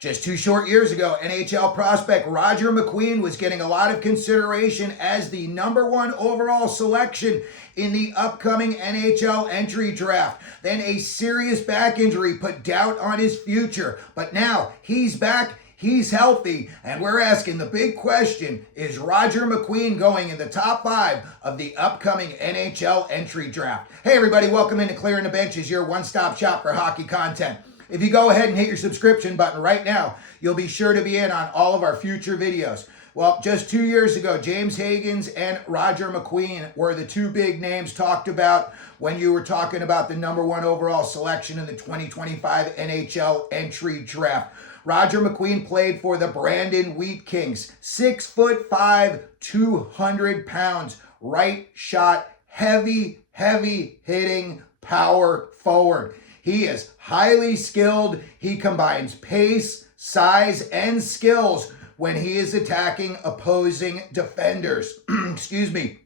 Just 2 short years ago, NHL prospect Roger Mcqueen was getting a lot of consideration as the #1 overall selection in the upcoming NHL entry draft. Then a serious back injury put doubt on his future. But now he's back, he's healthy, and we're asking the big question, is Roger Mcqueen going in the top 5 of the upcoming NHL entry draft? Hey everybody, welcome into Clearing the Benches, your one-stop shop for hockey content. If you go ahead and hit your subscription button right now, you'll be sure to be in on all of our future videos. Well, just 2 years ago, James Hagens and Roger Mcqueen were the two big names talked about when you were talking about the #1 overall selection in the 2025 NHL entry draft. Roger Mcqueen played for the Brandon Wheat Kings. 6'5", 200 pounds, right shot, heavy hitting power forward. He is highly skilled. He combines pace, size, and skills when he is attacking opposing defenders. Excuse me.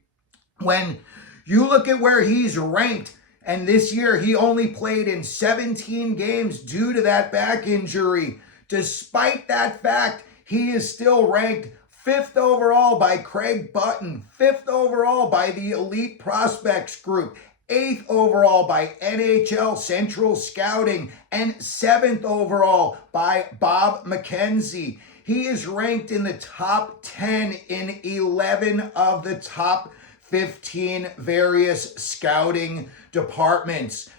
When you look at where he's ranked, and this year he only played in 17 games due to that back injury. Despite that fact, he is still ranked 5th overall by Craig Button, 5th overall by the Elite Prospects Group, 8th overall by NHL Central Scouting, and 7th overall by Bob McKenzie. He is ranked in the top 10 in 11 of the top 15 various scouting departments.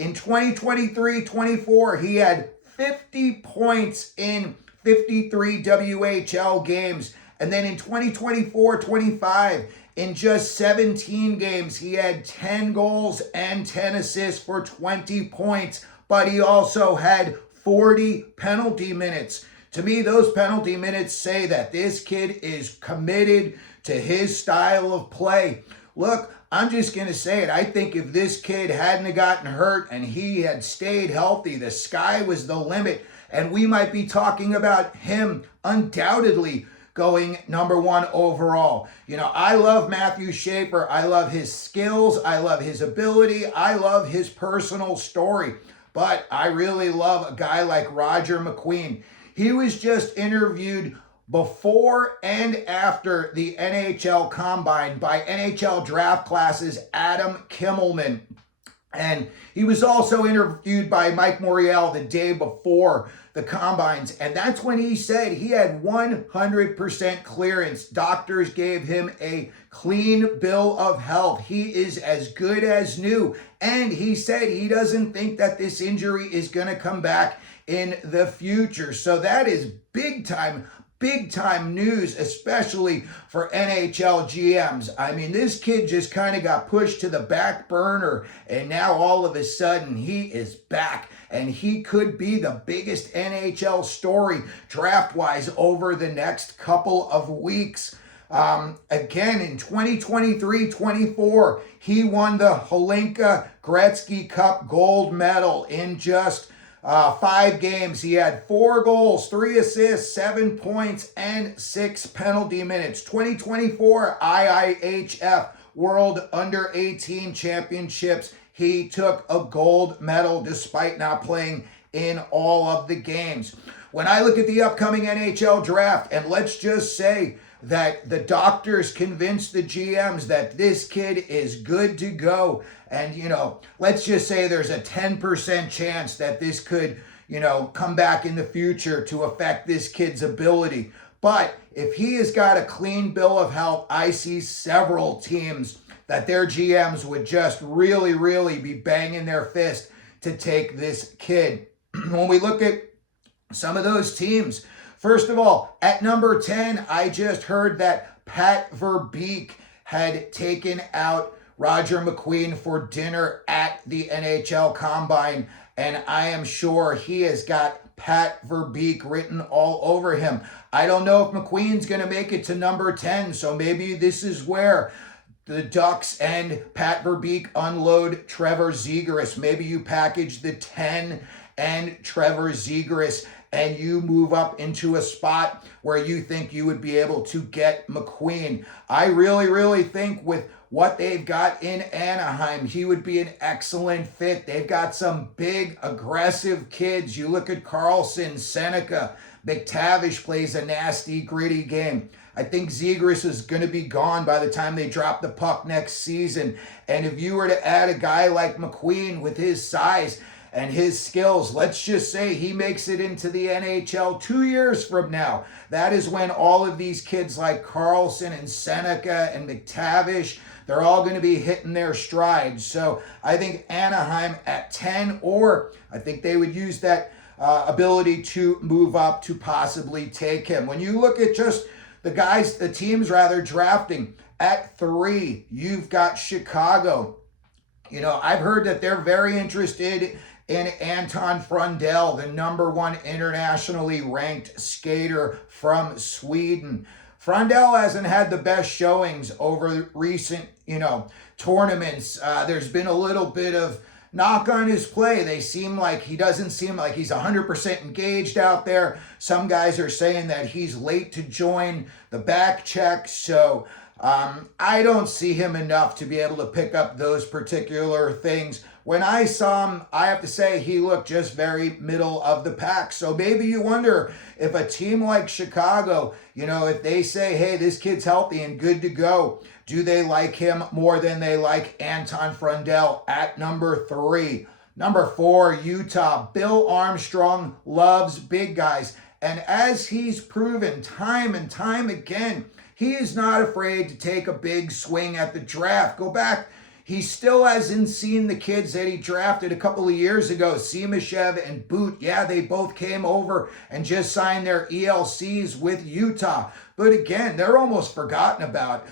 In 2023-24, he had 50 points in 53 WHL games. And then in 2024-25, in just 17 games, he had 10 goals and 10 assists for 20 points. But he also had 40 penalty minutes. To me, those penalty minutes say that this kid is committed to his style of play. Look, I'm just going to say it. I think if this kid hadn't gotten hurt and he had stayed healthy, the sky was the limit. And we might be talking about him undoubtedly going #1 overall. You know, I love Matthew Schaefer. I love his skills. I love his ability. I love his personal story. But I really love a guy like Roger Mcqueen. He was just interviewed before and after the NHL Combine by NHL draft classes Adam Kimmelman. And he was also interviewed by Mike Morreale the day before the Combines. And that's when he said he had 100% clearance. Doctors gave him a clean bill of health. He is as good as new. And he said he doesn't think that this injury is going to come back in the future. So that is big time news, especially for NHL GMs. I mean, this kid just kind of got pushed to the back burner, and now all of a sudden he is back, and he could be the biggest NHL story draft-wise over the next couple of weeks. Again, in 2023-24, he won the Holinka Gretzky Cup gold medal in just 5 games. He had 4 goals, 3 assists, 7 points, and 6 penalty minutes. 2024 IIHF World Under-18 Championships. He took a gold medal despite not playing in all of the games. When I look at the upcoming NHL draft, and let's just say that the doctors convinced the GMs that this kid is good to go. And, you know, let's just say there's a 10% chance that this could, you know, come back in the future to affect this kid's ability. But if he has got a clean bill of health, I see several teams that their GMs would just really be banging their fist to take this kid. When we look at some of those teams, first of all, at number 10, I just heard that Pat Verbeek had taken out Roger Mcqueen for dinner at the NHL Combine, and I am sure he has got Pat Verbeek written all over him. I don't know if McQueen's going to make it to number 10, so maybe this is where the Ducks and Pat Verbeek unload Trevor Zegras. Maybe you package the 10 and Trevor Zegras, and you move up into a spot where you think you would be able to get Mcqueen. I really think with what they've got in Anaheim, he would be an excellent fit. They've got some big, aggressive kids. You look at Carlson, Seneca, McTavish plays a nasty, gritty game. I think Zegras is going to be gone by the time they drop the puck next season. And if you were to add a guy like Mcqueen with his size and his skills, let's just say he makes it into the NHL 2 years from now. That is when all of these kids like Carlson and Seneca and McTavish, they're all going to be hitting their stride. So I think Anaheim at 10, or I think they would use that ability to move up to possibly take him. When you look at just the teams drafting at 3, you've got Chicago. I've heard that they're very interested in Anton Frundell, the #1 internationally ranked skater from Sweden. Frundell hasn't had the best showings over recent, tournaments. There's been a little bit of knock on his play. He doesn't seem like he's 100% engaged out there. Some guys are saying that he's late to join the back check. So I don't see him enough to be able to pick up those particular things. When I saw him, I have to say he looked just very middle of the pack. So maybe you wonder if a team like Chicago, if they say, hey, this kid's healthy and good to go, do they like him more than they like Anton Frundell at number 3? Number 4, Utah. Bill Armstrong loves big guys. And as he's proven time and time again, he is not afraid to take a big swing at the draft. Go back. He still hasn't seen the kids that he drafted a couple of years ago, Simashev and Boot. Yeah, they both came over and just signed their ELCs with Utah. But again, they're almost forgotten about.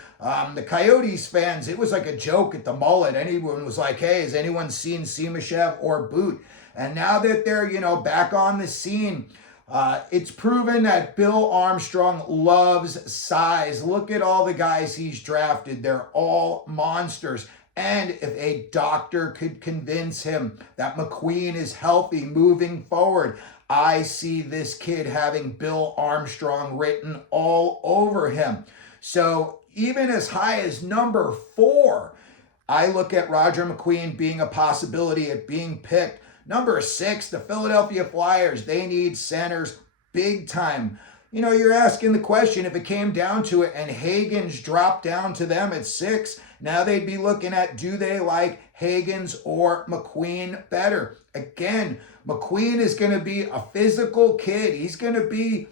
The Coyotes fans, it was like a joke at the mullet. Anyone was like, hey, has anyone seen Simashev or Boot? And now that they're, back on the scene, it's proven that Bill Armstrong loves size. Look at all the guys he's drafted. They're all monsters. And if a doctor could convince him that Mcqueen is healthy moving forward, I see this kid having Bill Armstrong written all over him. So even as high as number 4, I look at Roger Mcqueen being a possibility at being picked. Number 6, the Philadelphia Flyers. They need centers big time. You're asking the question, if it came down to it and hagens dropped down to them at 6, now they'd be looking at, do they like hagens or Mcqueen better? Again, Mcqueen is going to be a physical kid. He's going to be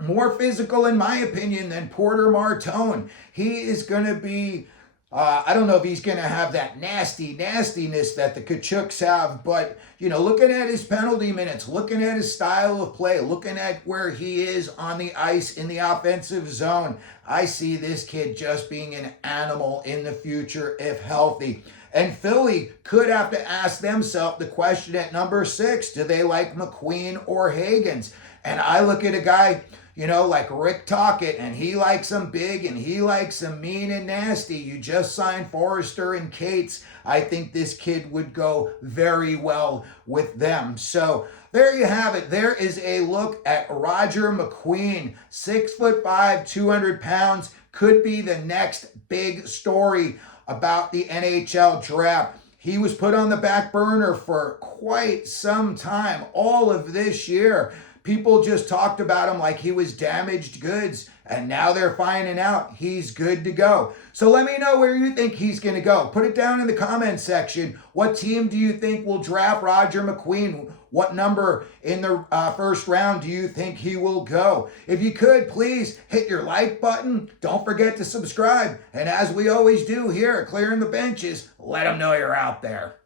more physical, in my opinion, than Porter Martone. He is going to be, I don't know if he's going to have that nastiness that the Kachuks have, but, looking at his penalty minutes, looking at his style of play, looking at where he is on the ice in the offensive zone, I see this kid just being an animal in the future if healthy. And Philly could have to ask themselves the question at number 6, do they like Mcqueen or hagens? And I look at a guy, like Rick Tocchet, and he likes them big and he likes them mean and nasty. You just signed Forrester and Cates. I think this kid would go very well with them. So there you have it. There is a look at Roger Mcqueen, 6'5", 200 pounds, could be the next big story about the NHL draft. He was put on the back burner for quite some time, all of this year. People just talked about him like he was damaged goods, and now they're finding out he's good to go. So let me know where you think he's going to go. Put it down in the comments section. What team do you think will draft Roger Mcqueen? What number in the first round do you think he will go? If you could, please hit your like button. Don't forget to subscribe. And as we always do here at Clearing the Benches, let them know you're out there.